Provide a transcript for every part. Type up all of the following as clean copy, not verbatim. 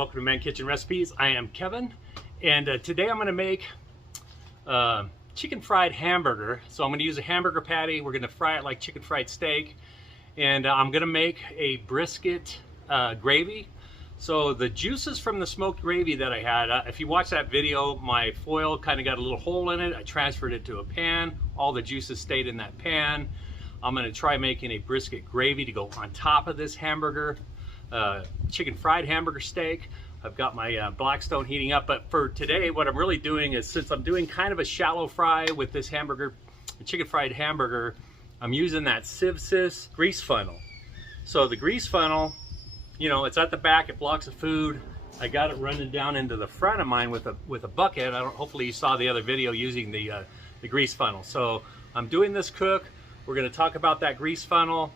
welcome to Man Kitchen Recipes. I am Kevin, and today I'm going to make chicken fried hamburger. So I'm going to use a hamburger patty. We're going to fry it like chicken fried steak, and I'm going to make a brisket gravy. So the juices from the smoked gravy that I had, if you watch that video, my foil kind of got a little hole in it. I transferred it to a pan. All the juices stayed in that pan. I'm going to try making a brisket gravy to go on top of this hamburger. Chicken fried hamburger steak. I've got my Blackstone heating up, but for today what I'm really doing is, since I'm doing kind of a shallow fry with this hamburger, chicken fried hamburger, I'm using that SIVSIS Grease Funnel. So the Grease Funnel, you know, it's at the back, it blocks the food. I got it running down into the front of mine with a bucket. Hopefully you saw the other video using the Grease Funnel. So I'm doing this cook. We're going to talk about that Grease Funnel.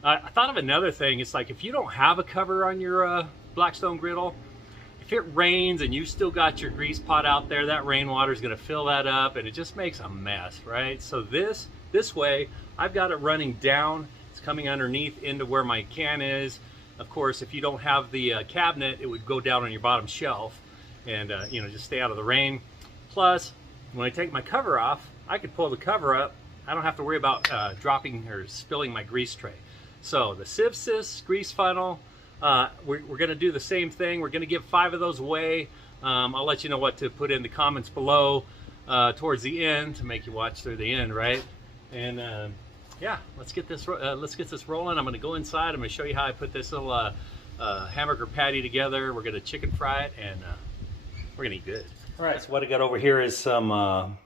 I thought of another thing. It's like, if you don't have a cover on your Blackstone Griddle, if it rains and you still got your grease pot out there, that rainwater is going to fill that up and it just makes a mess, right? So this way, I've got it running down. It's coming underneath into where my can is. Of course, if you don't have the cabinet, it would go down on your bottom shelf and you know, just stay out of the rain. Plus, when I take my cover off, I could pull the cover up. I don't have to worry about dropping or spilling my grease tray. So the SIVSIS Grease Funnel, we're going to do the same thing. We're going to give 5 of those away. I'll let you know what to put in the comments below towards the end to make you watch through the end, right? And yeah, let's get this rolling. I'm going to go inside. I'm going to show you how I put this little hamburger patty together. We're going to chicken fry it, and we're going to eat good. All right, so what I got over here is some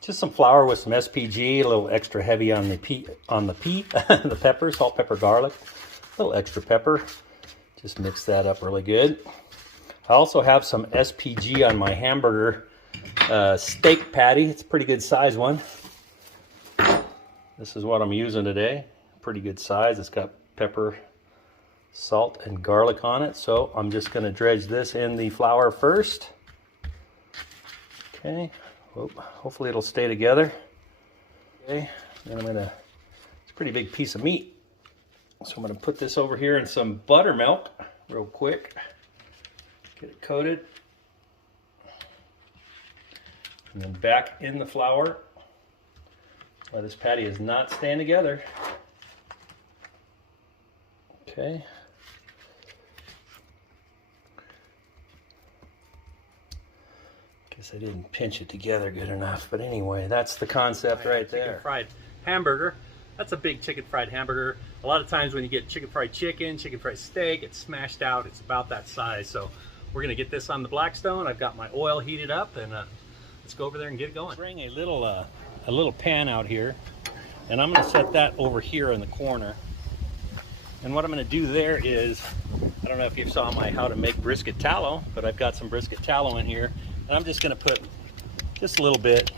just some flour with some SPG, a little extra heavy on the the pepper, salt, pepper, garlic, a little extra pepper. Just mix that up really good. I also have some SPG on my hamburger steak patty. It's a pretty good size one. This is what I'm using today. Pretty good size. It's got pepper, salt, and garlic on it. So I'm just going to dredge this in the flour first. Okay. Hopefully it'll stay together. Okay, then it's a pretty big piece of meat. So I'm gonna put this over here in some buttermilk real quick. Get it coated. And then back in the flour. Why this patty is not staying together. Okay. I didn't pinch it together good enough, but anyway, that's the concept right there. Chicken fried hamburger. That's a big chicken fried hamburger. A lot of times when you get chicken fried chicken, chicken fried steak, it's smashed out. It's about that size. So we're gonna get this on the Blackstone. I've got my oil heated up, and let's go over there and get it going. Bring a little pan out here, and I'm gonna set that over here in the corner. And what I'm gonna do there is, I don't know if you saw my how to make brisket tallow, but I've got some brisket tallow in here. And I'm just going to put just a little bit,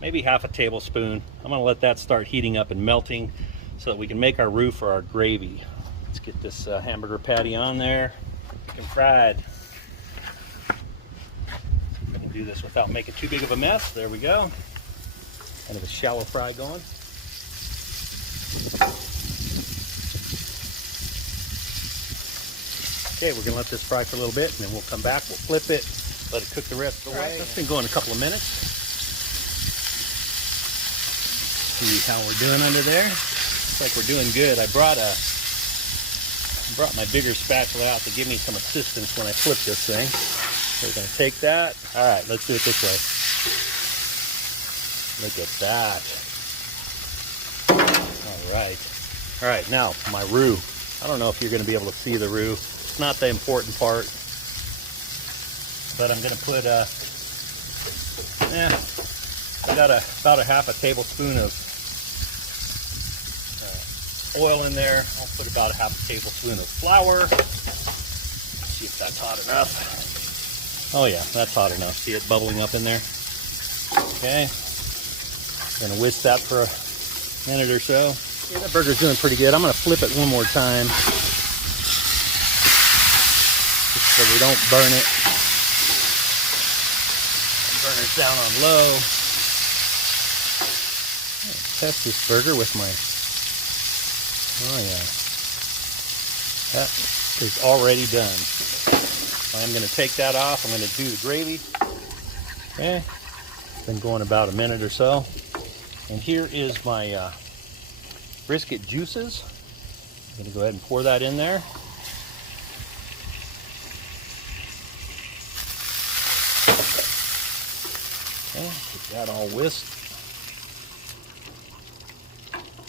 maybe half a tablespoon. I'm going to let that start heating up and melting so that we can make our roux for our gravy. Let's get this hamburger patty on there. Chicken fried. I can do this without making too big of a mess. There we go. Kind of a shallow fry going. Okay, we're going to let this fry for a little bit, and then we'll come back, we'll flip it. Let it cook the rest of the way. That's been going a couple of minutes. See how we're doing under there. Looks like we're doing good. I brought my bigger spatula out to give me some assistance when I flip this thing. So we're going to take that. All right, let's do it this way. Look at that. All right, now my roux. I don't know if you're going to be able to see the roux. It's not the important part. But I'm going to put, I got about a half a tablespoon of oil in there. I'll put about a half a tablespoon of flour. See if that's hot enough. Oh yeah, that's hot enough. See it bubbling up in there? Okay. Going to whisk that for a minute or so. Yeah, that burger's doing pretty good. I'm going to flip it one more time, just so we don't burn it. Burner's down on low. Test this burger with my, oh yeah, that is already done. I'm going to take that off. I'm going to do the gravy. Okay, it's been going about a minute or so. And here is my brisket juices. I'm going to go ahead and pour that in there. Okay, get that all whisked.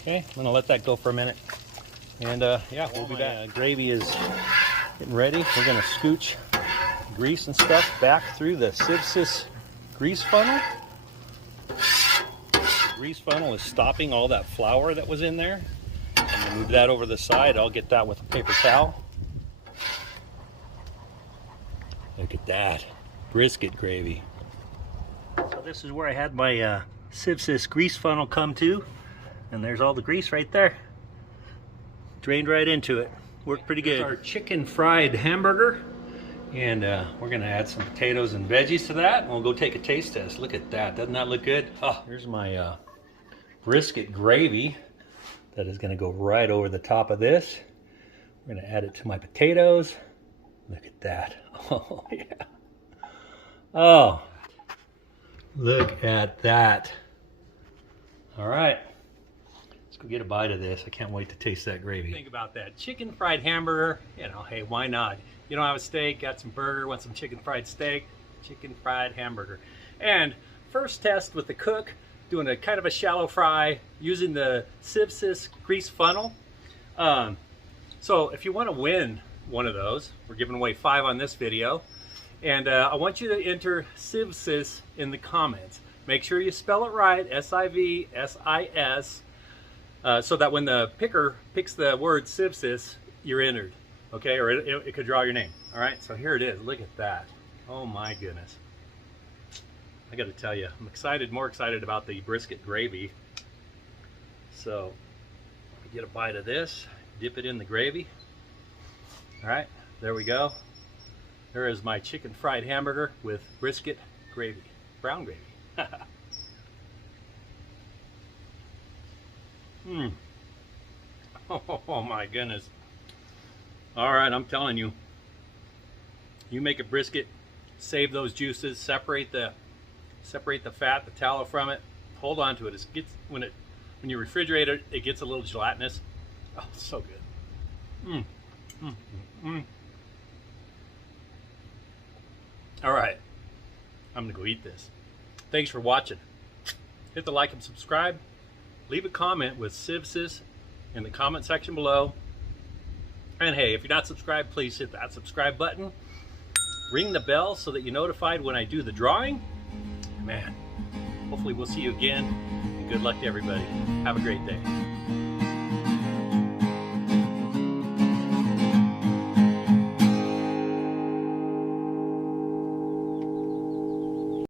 Okay, I'm going to let that go for a minute. And yeah, we'll be back. Gravy is getting ready. We're going to scooch grease and stuff back through the SIVSIS Grease Funnel. The grease funnel is stopping all that flour that was in there. I'm going to move that over the side. I'll get that with a paper towel. Look at that. Brisket gravy. So this is where I had my SIVSIS Grease Funnel come to. And there's all the grease right there. Drained right into it. Worked pretty good. Our chicken fried hamburger. And we're going to add some potatoes and veggies to that. And we'll go take a taste test. Look at that. Doesn't that look good? Oh, here's my brisket gravy. That is going to go right over the top of this. We're going to add it to my potatoes. Look at that. Oh, yeah. Oh, look at that. All right. Let's go get a bite of this. I can't wait to taste that gravy. Think about that. Chicken fried hamburger. You know, hey, why not? You don't have a steak, got some burger, want some chicken fried steak, chicken fried hamburger. And first test with the cook, doing a kind of a shallow fry using the SIVSIS Grease Funnel. So if you want to win one of those, we're giving away 5 on this video. And I want you to enter SIVSIS in the comments. Make sure you spell it right, SIVSIS, so that when the picker picks the word SIVSIS, you're entered. Okay, or it could draw your name. All right, so here it is. Look at that. Oh my goodness. I got to tell you, I'm excited, more excited about the brisket gravy. So, get a bite of this, dip it in the gravy. All right, there we go. There is my chicken fried hamburger with brisket gravy, brown gravy. Oh my goodness. All right, I'm telling you, you make a brisket, save those juices, separate the fat, the tallow from it, hold on to it. When you refrigerate it, it gets a little gelatinous. Oh, so good. All right, I'm gonna go eat this. Thanks for watching. Hit the like and subscribe. Leave a comment with SIVSIS in the comment section below. And hey, if you're not subscribed, please hit that subscribe button. Ring the bell so that you're notified when I do the drawing. Man, hopefully we'll see you again. And good luck to everybody. Have a great day.